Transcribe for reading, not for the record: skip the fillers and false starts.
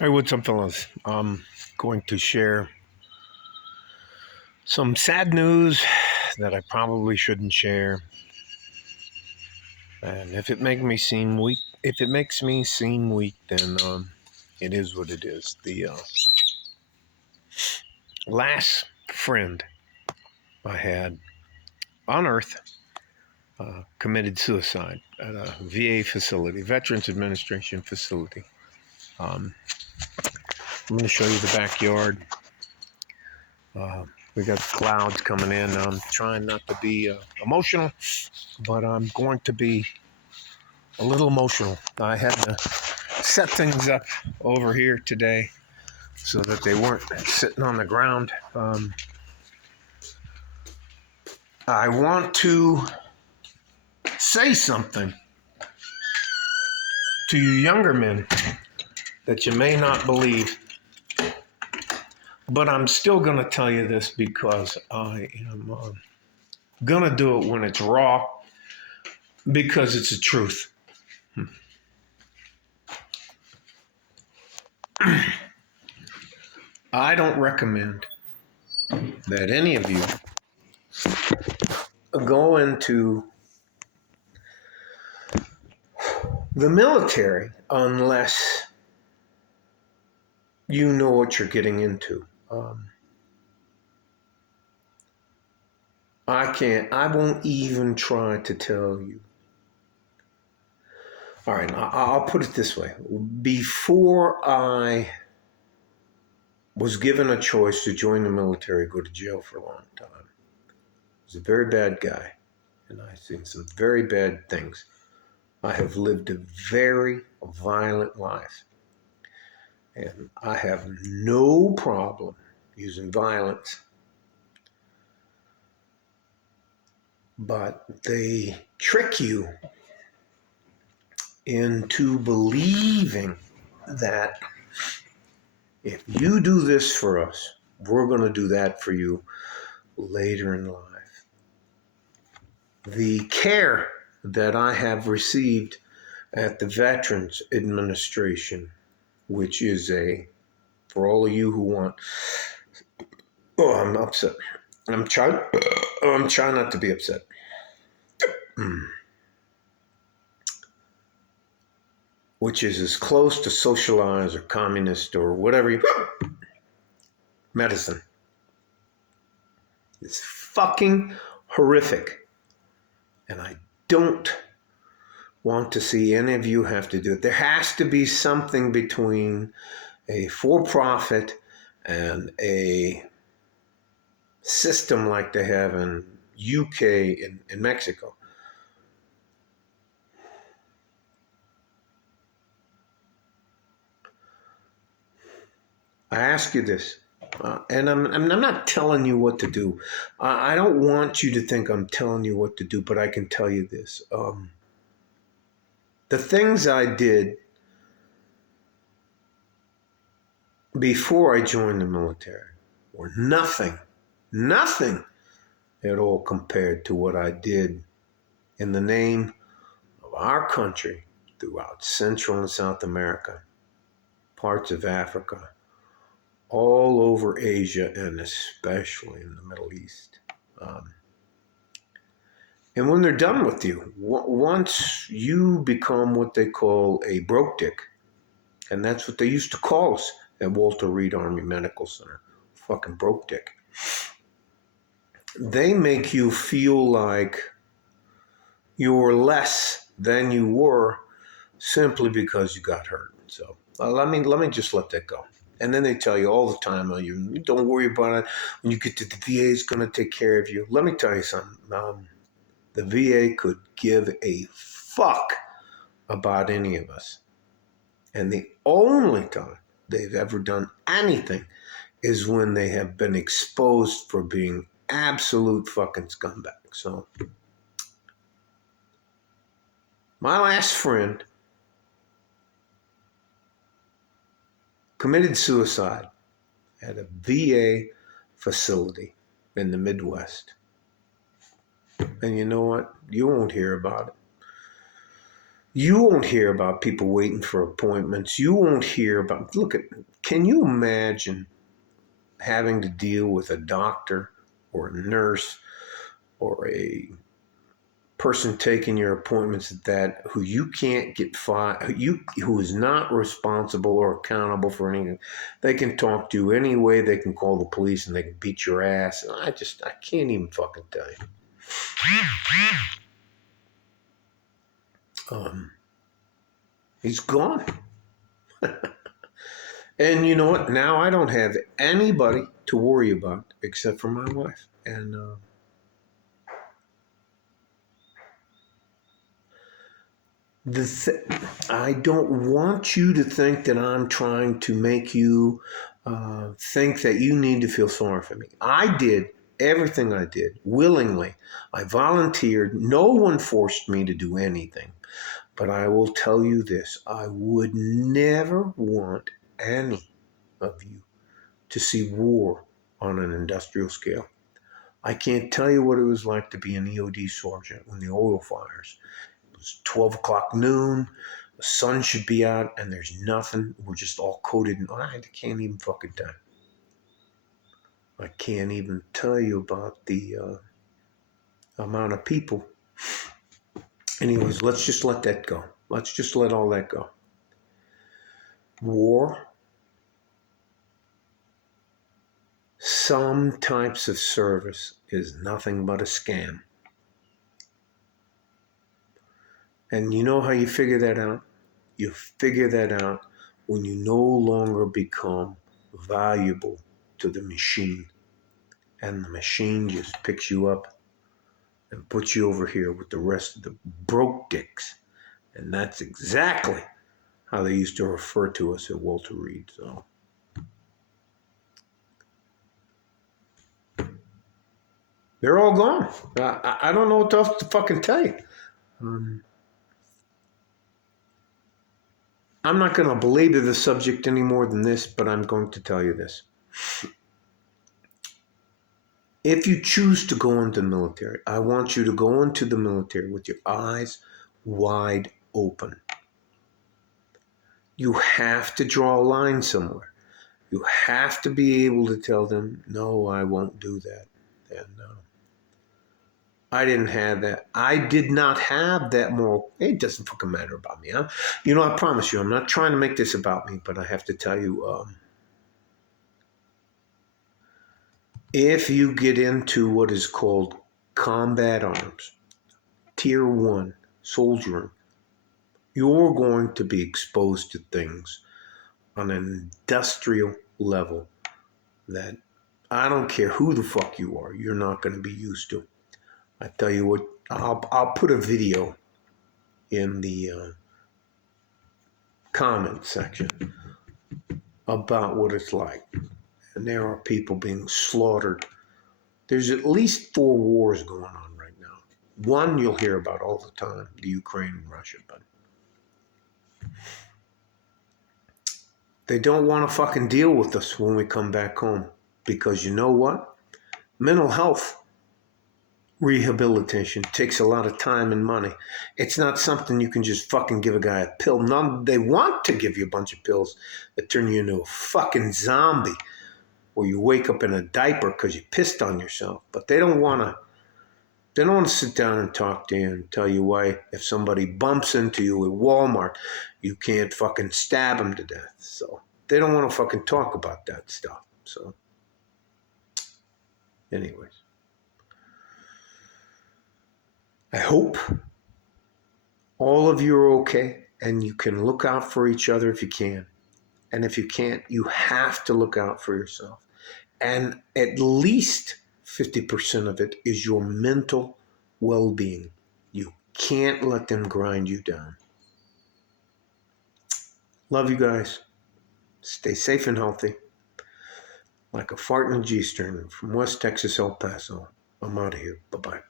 Hey, what's up, fellas? I'm going to share some sad news that I probably shouldn't share, and if it makes me seem weak, then it is what it is. The last friend I had on Earth committed suicide at a VA facility, Veterans Administration facility. Um, I'm going to show you the backyard. Uh, we got clouds coming in. I'm trying not to be emotional, but I'm going to be a little emotional. I had to set things up over here today so that they weren't sitting on the ground. I want to say something to you younger men that you may not believe, but I'm still going to tell you this because I am going to do it when it's raw because it's the truth. I don't recommend that any of you go into the military unless you know what you're getting into. I won't even try to tell you. All right, I'll put it this way. Before I was given a choice to join the military, go to jail for a long time, I was a very bad guy, and I've seen some very bad things. I have lived a very violent life, and I have no problem using violence, but they trick you into believing that if you do this for us, we're going to do that for you later in life. The care that I have received at the Veterans Administration, which is for all of you who want, I'm upset. I'm trying not to be upset. Which is as close to socialized or communist or whatever medicine. It's fucking horrific. And I don't want to see any of you have to do it. There has to be something between a for-profit and a system like they have in UK and Mexico. I ask you this, and I'm not telling you what to do. I don't want you to think I'm telling you what to do, but I can tell you this. The things I did before I joined the military were nothing at all compared to what I did in the name of our country throughout Central and South America, parts of Africa, all over Asia, and especially in the Middle East. And when they're done with you, once you become what they call a broke dick, and that's what they used to call us at Walter Reed Army Medical Center, fucking broke dick, they make you feel like you're less than you were simply because you got hurt. So let me just let that go. And then they tell you all the time, you don't worry about it. When you get to the VA, it's going to take care of you. Let me tell you something. The VA could give a fuck about any of us. And the only time they've ever done anything is when they have been exposed for being absolute fucking scumbags. So my last friend committed suicide at a VA facility in the Midwest. And you know what? You won't hear about it. You won't hear about people waiting for appointments. You won't hear about, can you imagine having to deal with a doctor or a nurse or a person taking your appointments at that who you can't get fired, who is not responsible or accountable for anything? They can talk to you anyway. They can call the police and they can beat your ass. I can't even fucking tell you. He's gone. And you know what? Now I don't have anybody to worry about except for my wife. And I don't want you to think that I'm trying to make you think that you need to feel sorry for me. I did everything I did willingly. I volunteered. No one forced me to do anything. But I will tell you this, I would never want any of you to see war on an industrial scale. I can't tell you what it was like to be an EOD sergeant when the oil fires. It was 12 o'clock noon, the sun should be out, and there's nothing. We're just all coated in, I can't even fucking tell. I can't even tell you about the amount of people. Anyways, let's just let that go. Let's just let all that go. War, some types of service is nothing but a scam. And you know how you figure that out? You figure that out when you no longer become valuable to the machine. And the machine just picks you up and puts you over here with the rest of the broke dicks. And that's exactly how they used to refer to us at Walter Reed. So they're all gone. I don't know what else to fucking tell you. I'm not going to belabor the subject any more than this, but I'm going to tell you this. If you choose to go into the military, I want you to go into the military with your eyes wide open. You have to draw a line somewhere. You have to be able to tell them, no, I won't do that. And I didn't have that. I did not have that moral. It doesn't fucking matter about me. Huh? You know, I promise you, I'm not trying to make this about me, but I have to tell you, if you get into what is called combat arms, tier 1 soldiering, you're going to be exposed to things on an industrial level that I don't care who the fuck you are, you're not going to be used to. I tell you what, I'll put a video in the comment section about what it's like. And there are people being slaughtered. There's at least 4 wars going on right now. One you'll hear about all the time, the Ukraine and Russia, but they don't want to fucking deal with us when we come back home. Because you know what? Mental health rehabilitation takes a lot of time and money. It's not something you can just fucking give a guy a pill. They want to give you a bunch of pills that turn you into a fucking zombie, or you wake up in a diaper because you pissed on yourself. But they don't want to sit down and talk to you and tell you why if somebody bumps into you at Walmart, you can't fucking stab them to death. So they don't want to fucking talk about that stuff. So anyways, I hope all of you are okay and you can look out for each other if you can. And if you can't, you have to look out for yourself. And at least 50% of it is your mental well-being. You can't let them grind you down. Love you guys. Stay safe and healthy. Like a fart in a G-string from West Texas, El Paso. I'm out of here. Bye-bye.